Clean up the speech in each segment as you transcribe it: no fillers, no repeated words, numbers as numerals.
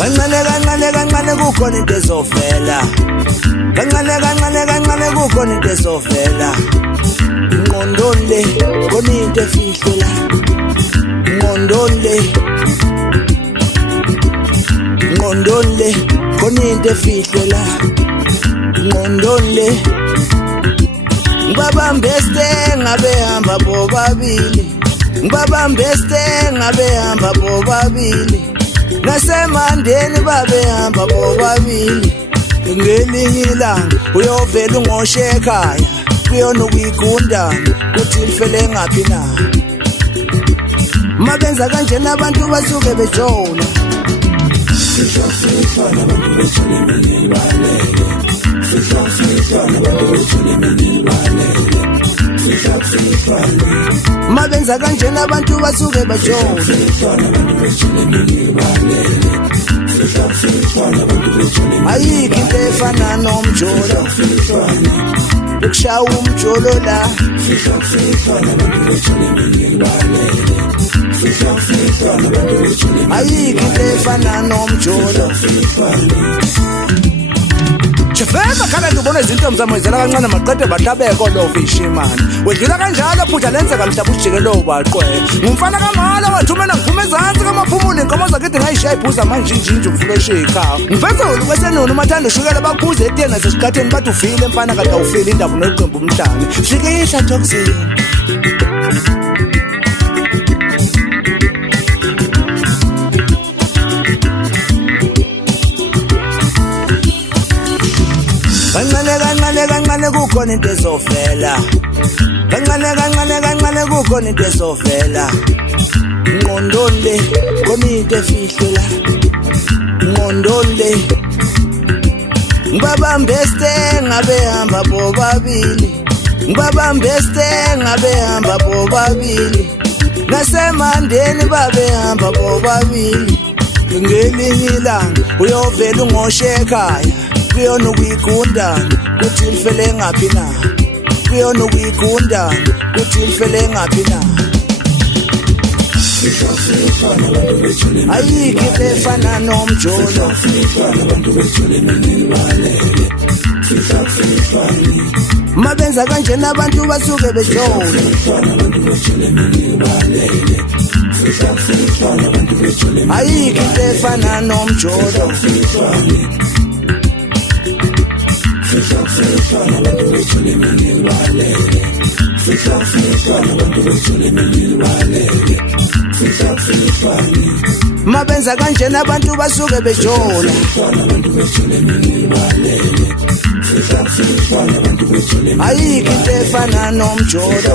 kancane kancane kancane kukhona into ezovela, kancane kancane kancane kukhona into ezovela. Ingqondweni le khona into efihle la, ingqondweni le, ingqondweni le khona into efihle la, ingqondweni le. Ngibabambe stenga behamba bobabili, ngibabambe stenga behamba bobabili, nasemandeni babehamba bobabili. Ngelinye ilanga uyovela ungoshe ekhaya, kuyona ukuyigundana kuthi lifele ngaphi na. Mabenza kanjena abantu basuke bejola, mabenza kanjena abantu basuke bejola. Ayikho into efana nomjolo, ukushaya umjolo la. Ayikho into efana nomjolo. Chefeza khana ngibona izinto mzamezela kancane maqede bahlabeko lo fishi man. Wedlula kanjalo phutha lenzeka mhlaba ujike lo baqwe. Ngumfana kamala wathumela ngiphume ezantsi kamaphumule inkomo zakhe ngayishaya iphuza manje injinje umfulo eshika. Ngifethe ukwesenona umathanda ushukela bakhuze etiyena sesikhatheni bathi ufile mfana kade awufile indaba neqembu umhlane. Shike ihla toxin. Kancane kancane kancane kukhona into ezovela, kancane kancane kancane kukhona into ezovela. Ingqondweni le khona into efihle la, ingqondweni le. Ngibabambe stenga behamba bobabili, ngibabambe stenga behamba bobabili, nasemandeni babehamba bobabili. Ngelinye ilanga uyovela ungoshe ekhaya, kuyona ukuyigundana kuthi lifele ngaphi na, kuyona ukuyigundana kuthi lifele ngaphi na. Ayikho into efana nomjolo, mabenza kanjena abantu basuke bejola. Ayikho into efana nomjolo, mabenza kanjena abantu basuke bejola. Ayikho into efana nomjolo.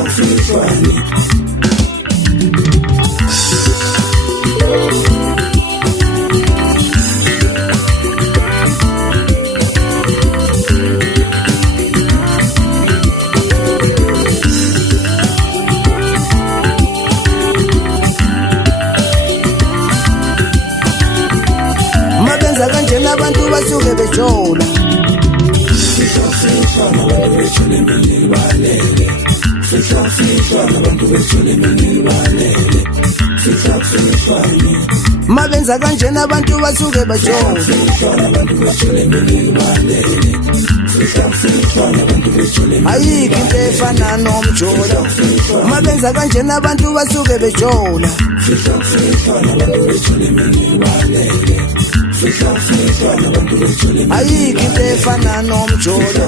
Mabenza kanjena abantu basuke bejola. Mabenza kanjena abantu basuke bejola. Ayikho into efana nomjolo, mabenza kanjena abantu basuke bejola. Ayikho into efana nomjolo.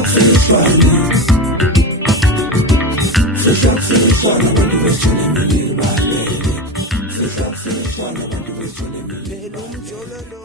Phela umjolo lo.